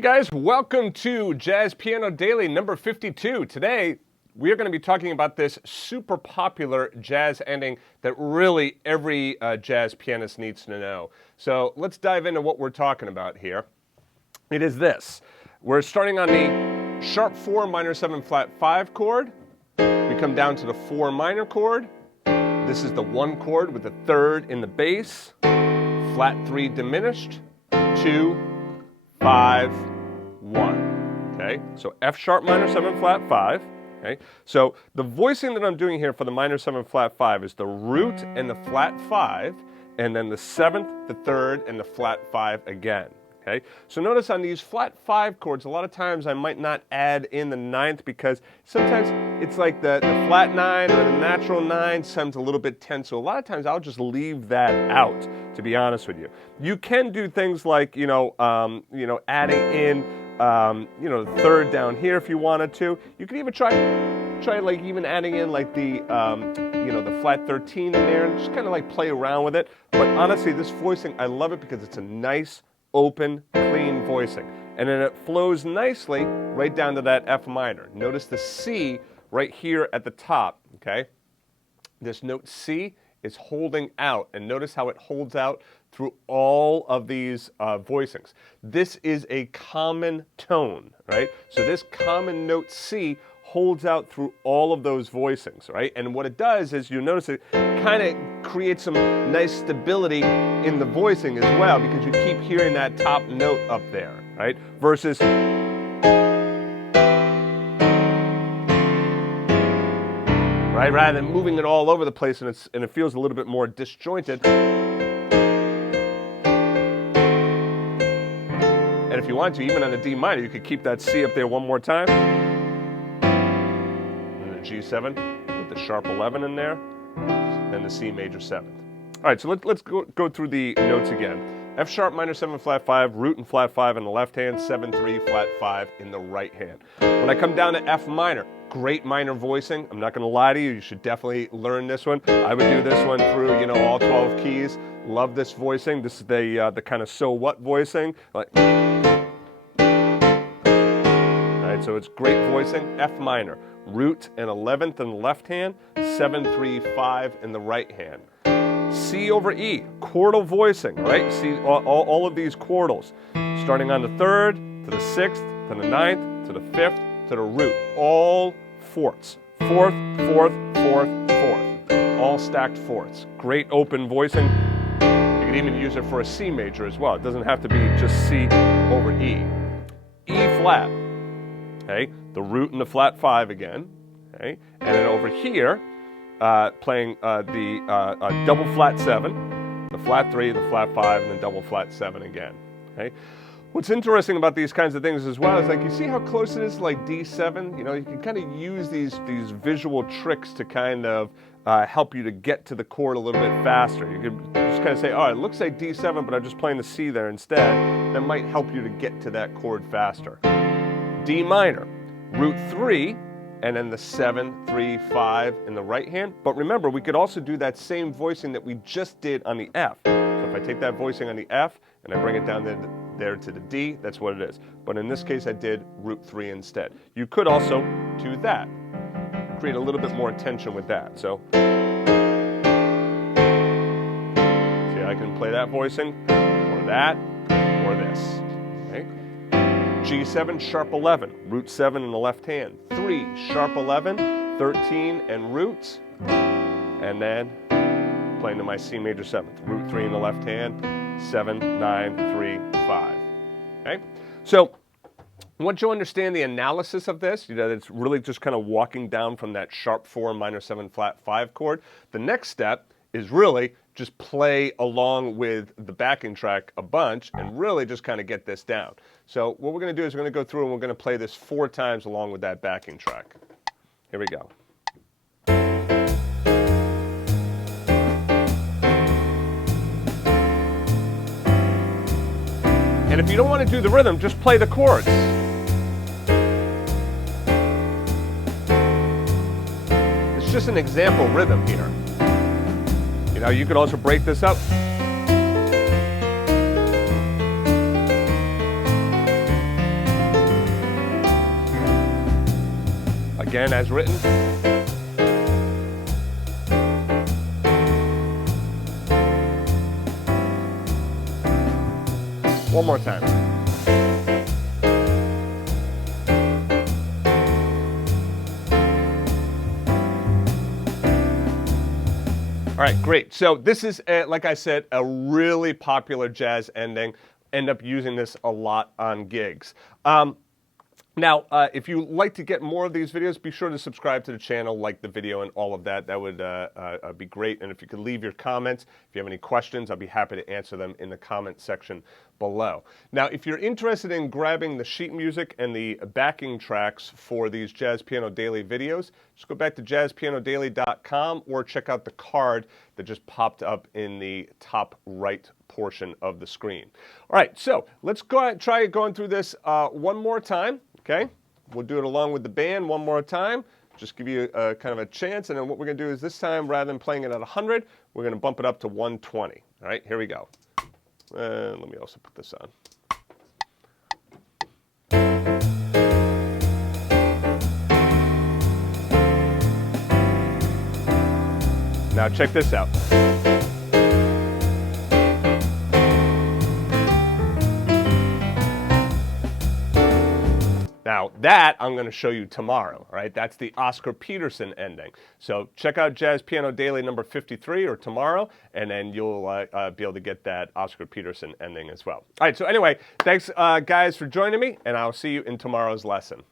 Hey guys, welcome to Jazz Piano Daily number 52. Today, we are going to be talking about this super popular jazz ending that really every jazz pianist needs to know. So let's dive into what we're talking about here. It is this. We're starting on the sharp 4 minor 7 flat 5 chord. We come down to the 4 minor chord. This is the 1 chord with the 3rd in the bass. Flat 3 diminished. 2, 5, 1. Okay, so F sharp minor 7 flat 5. Okay, so the voicing that I'm doing here for the minor 7 flat 5 is the root and the flat 5, and then the 7th, the 3rd, and the flat 5 again. Okay, so notice on these flat 5 chords, a lot of times I might not add in the 9th because sometimes it's like the flat 9 or the natural 9 sounds a little bit tense. So a lot of times I'll just leave that out, to be honest with you. You can do things like, adding in, the 3rd down here if you wanted to. You can even try like even adding in like the, the flat 13 in there and just kind of like play around with it. But honestly, this voicing, I love it because it's a nice, open, clean voicing. And then it flows nicely right down to that F minor. Notice the C right here at the top, okay? This note C is holding out, and notice how it holds out through all of these voicings. This is a common tone, right? So this common note C holds out through all of those voicings, right? And what it does is you notice it kind of creates some nice stability in the voicing as well because you keep hearing that top note up there, right? Versus rather than moving it all over the place and it feels a little bit more disjointed. And if you want to, even on a D minor, you could keep that C up there one more time. G7 with the sharp 11 in there, and the C major 7th. All right, so let's go through the notes again. F sharp minor 7 flat 5, root and flat 5 in the left hand, 7 3 flat 5 in the right hand. When I come down to F minor, great minor voicing. I'm not going to lie to you. You should definitely learn this one. I would do this one through all 12 keys. Love this voicing. This is the kind of so what voicing. All right, so it's great voicing. F minor. Root and 11th in the left hand, 7 3 5 in the right hand. C over E, chordal voicing, right? See all of these chordals, starting on the 3rd to the 6th to the 9th to the 5th to the root, all fourths, 4th, 4th, 4th, 4th, all stacked fourths. Great open voicing. You can even use it for a C major as well. It doesn't have to be just C over E. E flat, okay? The root and the flat 5 again, okay? And then over here, playing the double flat 7, the flat 3, the flat 5, and then double flat 7 again, okay? What's interesting about these kinds of things as well is like you see how close it is to like D7? You can kind of use these visual tricks to kind of help you to get to the chord a little bit faster. You could just kind of say, oh, it looks like D7, but I'm just playing the C there instead. That might help you to get to that chord faster. D minor. Root 3, and then the 7, 3, 5 in the right hand. But remember, we could also do that same voicing that we just did on the F. So if I take that voicing on the F and I bring it down there to the D, that's what it is. But in this case, I did root 3 instead. You could also do that. Create a little bit more tension with that. So, see, I can play that voicing, or that, or this. Okay? G7, sharp 11, root 7 in the left hand, 3, sharp 11, 13, and root, and then playing to my C major 7th, root 3 in the left hand, 7, 9, 3, 5. Okay? So, once you understand the analysis of this, it's really just kind of walking down from that sharp 4 minor 7 flat 5 chord. The next step is really just play along with the backing track a bunch and really just kind of get this down. So what we're going to do is we're going to go through and we're going to play this 4 times along with that backing track. Here we go. And if you don't want to do the rhythm, just play the chords. It's just an example rhythm here. You could also break this up. again as written. One more time. All right, great. So this is, like I said, a really popular jazz ending. End up using this a lot on gigs. Now, if you like to get more of these videos, be sure to subscribe to the channel, like the video, and all of that. That would be great. And if you could leave your comments, if you have any questions, I'll be happy to answer them in the comment section below. Now, if you're interested in grabbing the sheet music and the backing tracks for these Jazz Piano Daily videos, just go back to jazzpianodaily.com or check out the card that just popped up in the top right portion of the screen. All right, so let's try going through this one more time. Okay, we'll do it along with the band one more time. Just give you a kind of a chance, and then what we're going to do is this time, rather than playing it at 100, we're going to bump it up to 120. All right, here we go. Let me also put this on. Now check this out. Now that I'm going to show you tomorrow, all right? That's the Oscar Peterson ending. So check out Jazz Piano Daily number 53 or tomorrow, and then you'll be able to get that Oscar Peterson ending as well. All right, so anyway, thanks guys for joining me, and I'll see you in tomorrow's lesson.